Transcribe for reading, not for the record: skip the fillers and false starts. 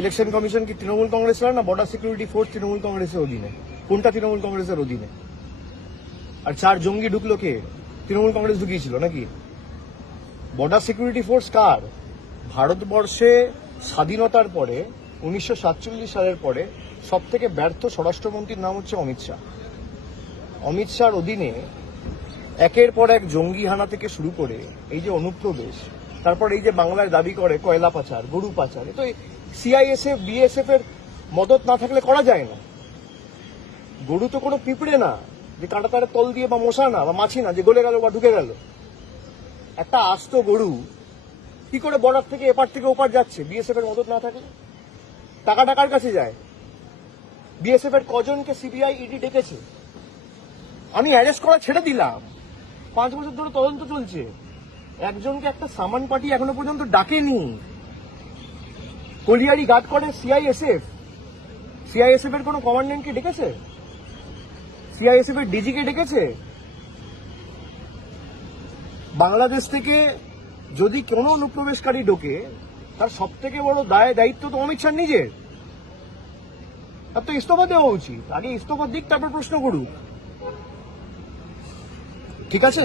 Election commission কি তৃণমূল কংগ্রেসের না বর্ডার সিকিউরিটি ফোর্স তৃণমূল কংগ্রেসের অধীনে? কোনটা তৃণমূল কংগ্রেসের অধীনে? আর 4 জঙ্গি ঢুকলো কে? তৃণমূল কংগ্রেস ঢুকিয়েছিল নাকি? বর্ডার সিকিউরিটি ফোর্স কার? ভারতবর্ষে স্বাধীনতার পরে 1947 সালের পরে সব থেকে ব্যর্থ স্বরাষ্ট্রমন্ত্রীর নাম হচ্ছে অমিত শাহ। অমিত শাহর অধীনে একের পর এক জঙ্গি হানা থেকে শুরু করে এই যে অনুপ্রবেশ, তারপর এই যে বাংলার দাবি করে কয়লা পাচার, গরু পাচার, তো সিআইএসএফ বিএসএফ এর মদত না থাকলে করা যায় না। গরু তো কোনো পিঁপড়ে না যে কাঁটা তারে তল দিয়ে, বা মশা না বা মাছি না যে গলে গেল বা ঢুকে গেল। একটা আস্ত গরু কি করে বর্ডার থেকে এপার থেকে ওপার যাচ্ছে বিএসএফ এর মদত না থাকলে? টাকা টাকার কাছে যায়। বিএসএফ এর কজনকে সিবিআই ইডি ডেকেছে? আমি অ্যারেস্ট করা ছেড়ে দিলাম, 5 বছর ধরে তদন্ত চলছে, একজনকে একটা সামান পার্টি এখনো পর্যন্ত ডাকেনি। কলিয়ারি গার্ড করে সিআইএসএফ। সিআইএসএফ এর কোনো কমান্ডেন্টকে ডেকেছে? সিআইএসএফ এর ডিজিকে ডেকেছে? বাংলাদেশ থেকে যদি কোনো অনুপ্রবেশকারী ঢোকে, তার সব থেকে বড় দায়িত্ব তো অমিত শাহ নিজের। তার তো ইস্তফা দেওয়া উচিত। আগে ইস্তফা দিক, তারপর প্রশ্ন করুক। ঠিক আছে।